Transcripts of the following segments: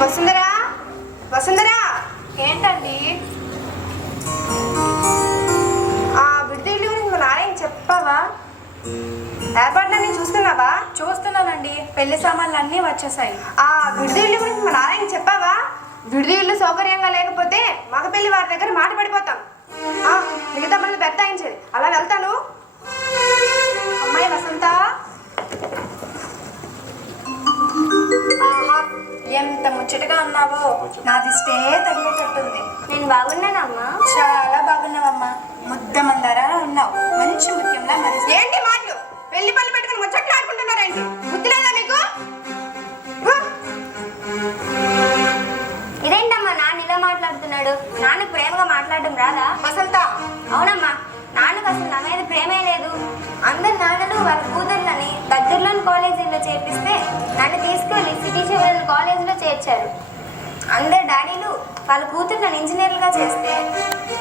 వసుంధరా వసుంధరా, ఏంటండి? ఆ విడిదిల్లు గురించి మా నారాయణ చెప్పావా? ఏర్పాట్లన్నీ చూస్తున్నావా? చూస్తున్నానండి, పెళ్లి సామాన్లు అన్నీ వచ్చేసాయి. ఆ విడిదిల్లు గురించి మా నారాయణ చెప్పావా? విడిదిల్లు సౌకర్యంగా లేకపోతే మగ పెళ్లి వారి దగ్గర మాట పడిపోతాం. మిగతా పనులు బెత్తాయించేది. అలా వెళ్తాను. అమ్మాయి వసంత, ఎంత ముచ్చటగా ఉన్నావో, నా దిష్టే తగిలేటట్టుంది. నేను బాగున్నానమ్మా. చాలా బాగున్నావమ్మా, ముద్ద మందారా ఉన్నావు, మంచి ముత్యంలా మరి. ఏంటి మాటలు? పెళ్లి పనులు పెట్టుకుని ముచ్చట్లు ఆడుకుంటున్నారేంటి? బుద్ధి లేదా మీకు? ఇదేంటమ్మా నాన్న ఇలా మాట్లాడుతున్నాడు? నాన్నకు ప్రేమగా మాట్లాడడం రాదా? వసంత, అవునమ్మా, నాన్నకు అసలు నా మీద ప్రేమే లేదు. అందరు నాన్నలు వాళ్ళ కూతుర్లని దగ్గరలోని కాలేజీలో చేర్పిస్తే నన్ను తీసుకెళ్ళి సిటీ చివరి కాలేజీలో చేర్చారు. అందరు డాడీలు వాళ్ళ కూతుర్లను ఇంజనీర్లుగా చేస్తే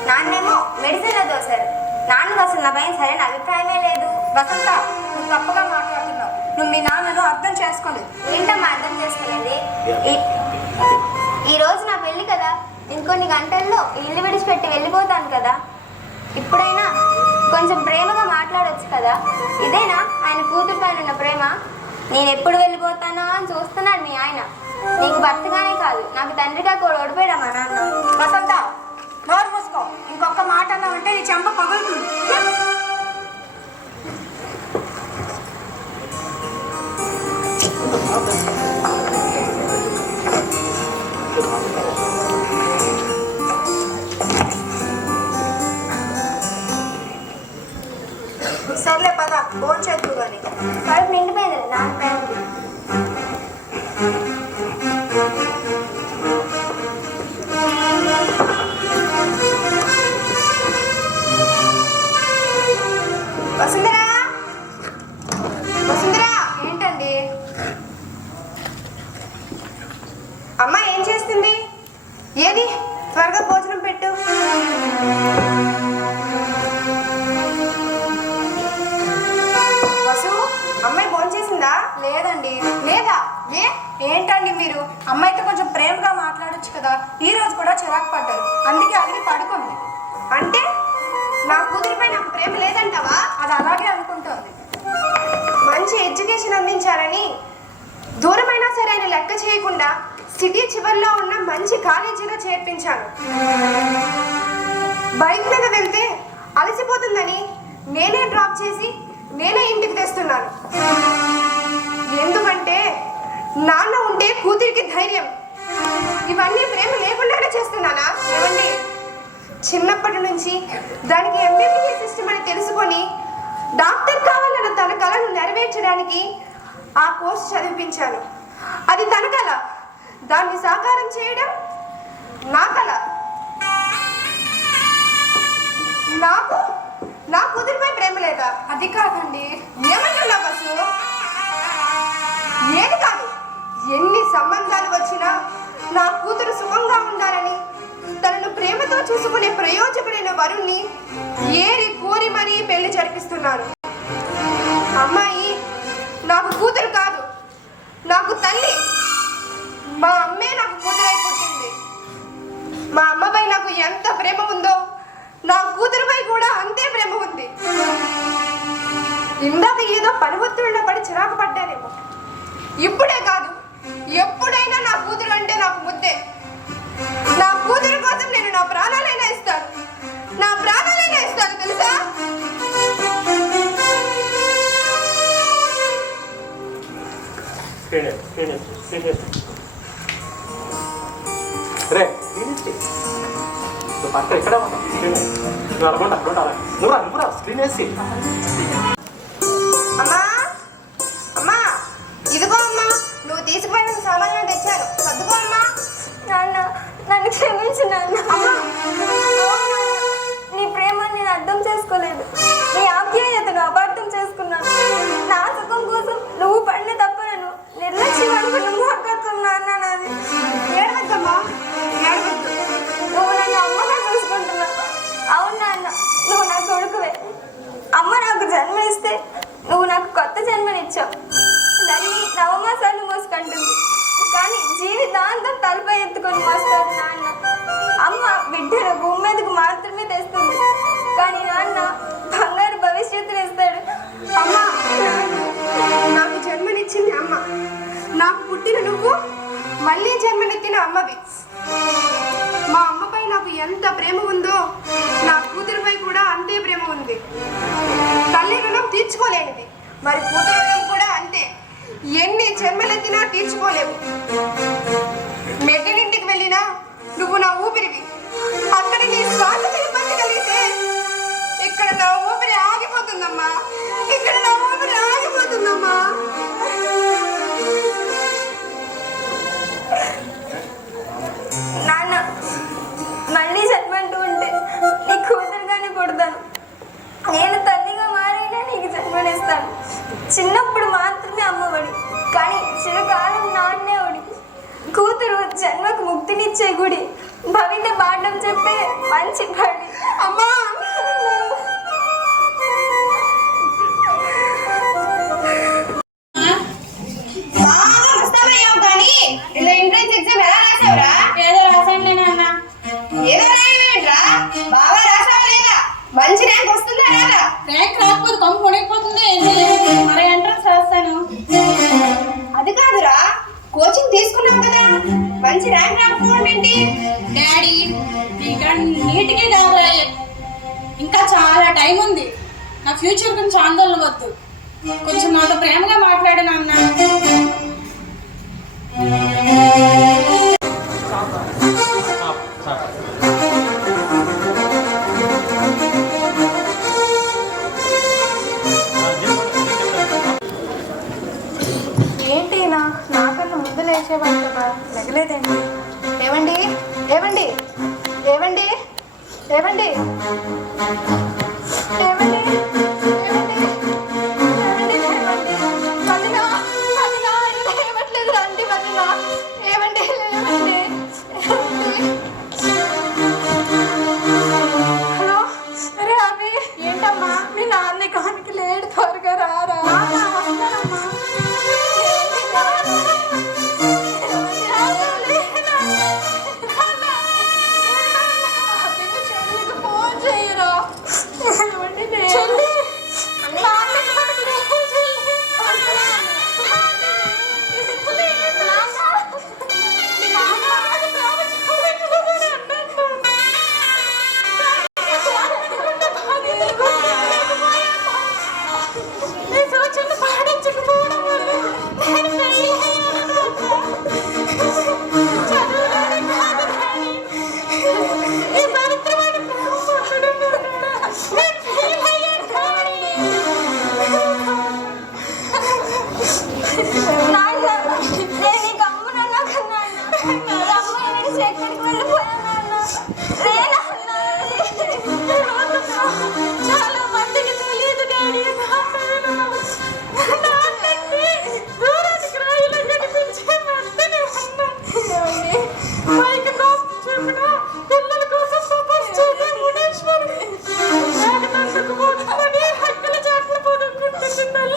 నాన్నేమో మెడిసిన్లో దోశారు. నాన్నకు అసలు నా పైన సరైన అభిప్రాయమే లేదు. వసంత, నువ్వు తప్పుగా మాట్లాడుతున్నావు. నువ్వు మీ నాన్నను అర్థం చేసుకోలేదు. ఏంటమ్మా అర్థం చేసుకునేది? ఈ రోజు నా పెళ్ళి కదా, ఇంకొన్ని గంటల్లో ఇల్లు విడిచిపెట్టి వెళ్ళిపోతాను కదా. ఇప్పుడైనా కొంచెం ప్రేమగా మాట్లాడొచ్చు కదా. ఇదేనా ఆయన కూతురు పైన ఉన్న ప్రేమ? నేను ఎప్పుడు వెళ్ళిపోతానా అని చూస్తున్నాడు మీ ఆయన. నీకు భర్తగానే కాదు, నాకు తండ్రిగా కూడా ఓడిపోయాడా మా నాన్న. వసంత, నోరు మూసుకో. ఇంకొక మాట అన్నావంటే నీ చెంప పగులుతుంది. సర్లే పద, ఫోన్ చేద్దు కానీ. కడుపు నిండిపోయింది నాన్న ప్రేమ. వసుంధరా వసుంధరా, ఏంటండి? అమ్మ ఏం చేస్తుంది? ఏది త్వరగా భోజనం పెట్టు. వసు, అమ్మాయి భోజనం చేసిందా? లేదండి. లేదా? ఏంటండి మీరు? అమ్మాయితో కొంచెం ప్రేమగా మాట్లాడొచ్చు కదా. ఈ రోజు కూడా చిరాకు పడ్డారు, అందుకే అడిగి పడుకుంది. అంటే నా కూతురిపై నాకు ప్రేమ లేదంటావా? అది అలాగే అనుకుంటోంది. మంచి ఎడ్యుకేషన్ అందించాలని దూరమైనా సరే ఆయన లెక్క చేయకుండా సిటీ చివరిలో ఉన్న మంచి కాలేజీలో చేర్పించాను. బైక్ మీద వెళ్తే అలసిపోతుందని నేనే డ్రాప్ చేసి నేనే ఇంటికి తెస్తున్నాను. ఎందుకంటే నాన్న ఉంటే కూతురికి ధైర్యం. ఇవన్నీ ప్రేమ లేకుండానే చేస్తున్నానా? ఏమండి, చిన్నప్పటి నుంచి దానికి ఎంబీబీఎస్ సిస్టమ్ అని తెలుసుకొని డాక్టర్ కావాలన్న తన కళను నెరవేర్చడానికి ఆ కోర్సు చదివించాను. అది తన కళ, దాన్ని సాకారం చేయడం నా కళ. నాకు నా కూతురిపై ప్రేమ లేదా? అది కాదండి. ఏమంటున్నా బస్సు? ఏది కాదు, ఎన్ని సంబంధాలు వచ్చినా నా కూతురు సుఖంగా ఉండాలని తనను ప్రేమతో చూసుకునే ప్రయోజకుడైన వరుణ్ణి ఏరి కోరి మరీ పెళ్లి జరిపిస్తున్నాను. అమ్మాయి నాకు కూతురు కాదు, నాకు తల్లి. మా అమ్మే నాకు కూతురై పుట్టింది. మా అమ్మపై నాకు ఎంత ప్రేమ ఉందో నా కూతురుపై కూడా అంతే ప్రేమ ఉంది. ఇందాక ఏదో పనివత్తుల్లో పడి చిరాకు పడ్డానేమో. ఇప్పుడే కాదు, ఎప్పుడైనా నా కూతురు అంటే నాకు ముద్దే. నా కూతురు కోసం నేను నా ప్రాణాలైనా ఇస్తాను, నా ప్రాణాలైనా ఇస్తాను, తెలుసా? అమ్మా అమ్మా, ఇదిగో అమ్మా, నువ్వు తీసుకుపోయిన సామాన్లు తెచ్చాను, సర్దుకో అమ్మా. నాన్న, నన్ను క్షమించు నాన్న. నీ ప్రేమని నేను అర్థం చేసుకోలేదు, నీ ఆప్యాయతను అపార్థం చేసుకున్నాను. నా సుఖం కోసం నువ్వు పడిన తప్పులను నిర్లక్ష్యం అనుకుని మూర్ఖతున్నాను. నాది ఏడవద్దమ్మా, ఏడవద్దు. నువ్వు నన్ను అమ్మగా చూసుకుంటున్నావు. అవును నాన్న, నువ్వు నా కొడుకువే. అమ్మ నాకు జన్మ ఇస్తే నువ్వు నాకు కొత్త జన్మనిచ్చావు. దాన్ని నవమాసాలు మోసుకుంటుంది. భుజంపై ఎత్తుకొని మోస్తాడు నాన్న. అమ్మ బిడ్డను భూమి మీదకు మాత్రమే తెస్తుంది, కానీ నాన్న బంగారు భవిష్యత్తు ఇస్తాడు. అమ్మా, నాకు జన్మనిచ్చింది అమ్మ. నాకు పుట్టిన నువ్వు మళ్ళీ జన్మనెత్తిన అమ్మవి. మా అమ్మపై నాకు ఎంత ప్రేమ ఉందో నా కూతురుపై కూడా అంతే ప్రేమ ఉంది. తల్లి రుణం తీర్చుకోలేనిది, మరి కూతురు రుణం కూడా అంతే. ఎన్ని జన్మలెత్తినా తీర్చుకోలేవు. మెట్టినింటికి వెళ్ళినా నువ్వు నా ఊపిరివి. అక్కడ నీ శ్వాసకు ఇబ్బంది కలిగితే ఇక్కడ నా ఊపిరి ఆగిపోతుందమ్మా. ఇక్కడ నా ఊపిరి ఆగిపోతుందమ్మా. నాన్న మళ్ళీ జన్మంటూ ఉంటే నీ కూతురుగానే పుడతాను. నేను తల్లిగా మారైనా నీకు జన్మనిస్తాను. చిన్నప్పుడు మాత్రమే అమ్మఒడి, కానీ చిరకాలం నాన్నే ఒడి. కూతురు జన్మకు ముక్తినిచ్చే గుడి, భవిత పాఠం చెప్పే మంచి బడి. అమ్మా, ఇలా ఎంట్రన్స్ ఎగ్జామ్ ఎలా రాసావురా? ఏదో రాసాను నాన్న. ఏదో రాయమేంట్రా? బాగా రాసావా లేదా? మంచి ర్యాంక్ వస్తుందా రాదా? ర్యాంక్ రాకపోతే కొంప మునిగిపోతుంది. మరి ఎంట్రన్స్ రాస్తాను. అది కాదురా, కోచింగ్ తీసుకున్నావు కదా, మంచి ర్యాంక్ రాకపోవడం ఏంటి? డాడీ ఇంకా నీటికి కాదు, ఇంకా చాలా టైం ఉంది. నా ఫ్యూచర్ గురించి ఆందోళన వద్దు. కొంచెం నాతో ప్రేమగా మాట్లాడు నాన్న. ఏంటినా నాకన్నా ముందు లేచేవాడు కదా, లెగలేదేంటి? ఏవండి ఏవండి ఏవండి ఏవండి ఏవండి హలో, అరే అవి ఏంటమ్మా, మీ నాన్న కానికి లేడు, త్వరగా రారా. ఫోన్ చేయరా. ఎక్కడికి వెళ్ళిపోయాను చాలా మందికి తెలియదు డాడీ. పిల్లల కోసం హక్కుల చాట్లు పొదుకుంటుంది.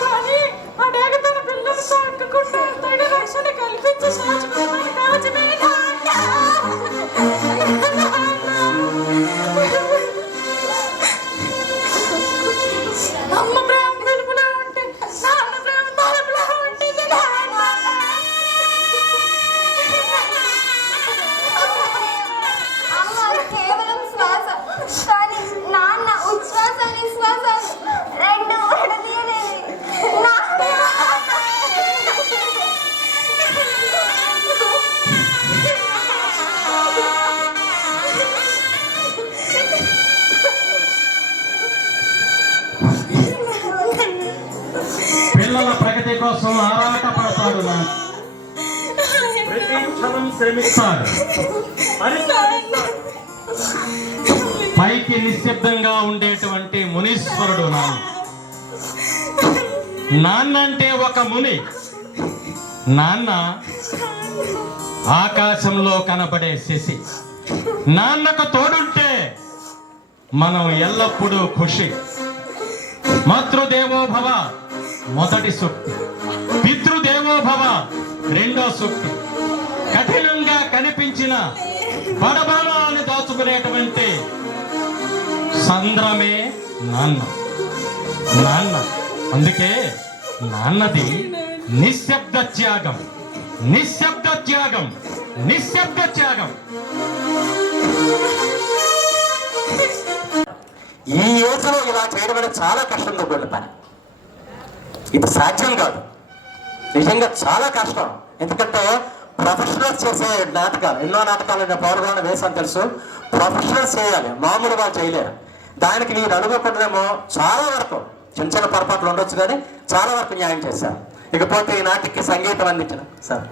కానీ ఆ డాగ తన పిల్లలతో అక్కకుండా తగిన రక్షణ కల్పించి శాశ్వతమైన కాచమే అమ్మ ప్రేమ పిలుపులా ఉంటే నాన్న ప్రేమ తలుపులా ఉంటుంది. అమ్మ కేవలం శ్వాస, కానీ నాన్న ఉచ్ఛ్వాస నిశ్వాస రెండు విడదీయలేవి. పిల్లల ప్రగతి కోసం ఆరాట పడతాడు, ప్రతి క్షణం శ్రమిస్తాడు. పైకి నిశ్శబ్దంగా ఉండేటువంటి మునీశ్వరుడు నాన్న అంటే ఒక ముని. నాన్న ఆకాశంలో కనబడే శశి. నాన్నకు తోడుంటే మనం ఎల్లప్పుడూ ఖుషి. మాతృదేవో భవ మొదటి సూక్తి, పితృదేవో భవ రెండో సూక్తి. కఠినంగా కనిపించిన బడబాలని దాచుకునేటువంటి సంద్రమే నాన్న. నాన్న అందుకే నాన్నది నిశ్శబ్ద త్యాగం, నిశ్శబ్ద త్యాగం, నిశ్శబ్ద త్యాగం. ఈ ఏజ్లో ఇలా చేయడం అనేది చాలా కష్టంతో కూడిన పని. ఇది సాధ్యం కాదు, నిజంగా చాలా కష్టం. ఎందుకంటే ప్రొఫెషనల్స్ చేసే నాటకాలు, ఎన్నో నాటకాలు నేను పౌరులను వేసాను తెలుసు. ప్రొఫెషనల్స్ చేయాలి, మామూలు వాళ్ళు చేయలేరు. దానికి నేను అనుకోకుండానేమో చాలా వరకు చిన్న చిన్న పొరపాట్లు ఉండొచ్చు, కానీ చాలా వరకు న్యాయం చేశాను. ఇకపోతే ఈ నాటికి సంగీతం అందించిన సార్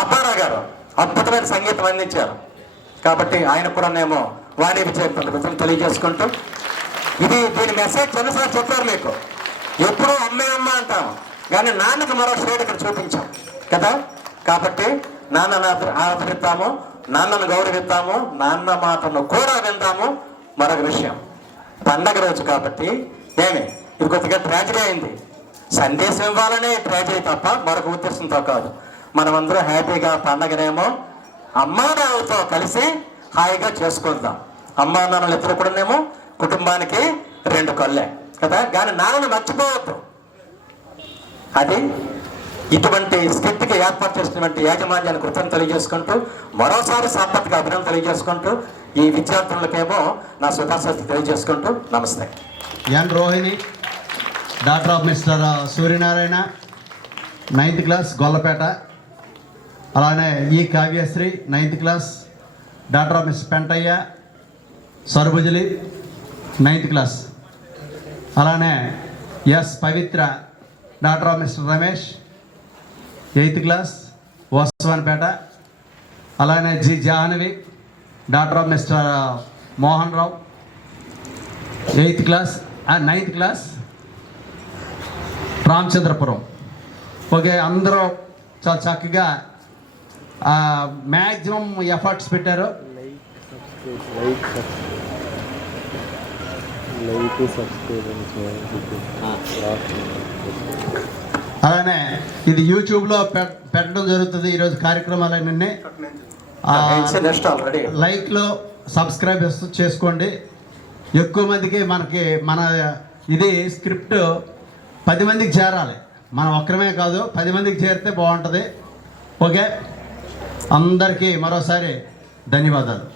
అప్పారావు గారు అద్భుతమైన సంగీతం అందించారు. కాబట్టి ఆయన కూడా నేమో వాణి విజయపల్లి తెలియజేసుకుంటూ, దీని మెసేజ్ చిన్నసారి చెప్పారు మీకు. ఎప్పుడూ అమ్మే అమ్మ అంటాము, కానీ నాన్నకు మరో షేడ్ ఇక్కడ చూపించాం కదా. కాబట్టి నాన్నను ఆదరిద్దాము, నాన్నను గౌరవిద్దాము, నాన్న మాటను కూడా విందాము. మరొక విషయం, పండగ రోజు కాబట్టి ఇది కొద్దిగా ట్రాజడీ అయింది. సందేశం ఇవ్వాలనే ట్రాజడీ తప్ప మరొక ఉద్దేశంతో కాదు. మనమందరూ హ్యాపీగా పండగనేమో అమ్మా నాన్నలతో కలిసి హాయిగా చేసుకుందాం. అమ్మా నాన్నలు ఇద్దరు కూడానేమో కుటుంబానికి 2 కళ్ళే కదా. కానీ నాన్నను మర్చిపోవద్దు. అది ఇటువంటి స్కిట్కి ఏర్పాటు చేసినటువంటి యాజమాన్యాన్ని కృతజ్ఞతలు తెలియజేసుకుంటూ, మరోసారి సంపత్తికి అభినందన తెలియజేసుకుంటూ, ఈ విద్యార్థులకేమో నా శుభాశస్తి తెలియజేసుకుంటూ నమస్తే. N Rohini, daughter of mister Suryanarayana, 9th class Gollapeta. అలానే ఈ Kavyasri 9th class, daughter of miss Pentayya Sarubujali 9th class. అలానే S Pavitra, daughter of mister Ramesh 8th class Vasavanpeta. అలానే G Jahnavi, daughter of mister Mohan Rao 8th class, 9th class Ramachandrapuram. Okay, అందరూ చాలా చక్కగా మ్యాక్సిమం ఎఫర్ట్స్ పెట్టారు. అలానే ఇది యూట్యూబ్లో పెట్టడం జరుగుతుంది. ఈరోజు కార్యక్రమాలన్నీ లైక్లో సబ్స్క్రైబ్ చేసుకోండి. ఎక్కువ మందికి మన ఇది స్క్రిప్ట్ 10 మందికి చేరాలి. మనం ఒక్కరమే కాదు, 10 మందికి చేరితే బాగుంటుంది. ఓకే, అందరికీ మరోసారి ధన్యవాదాలు.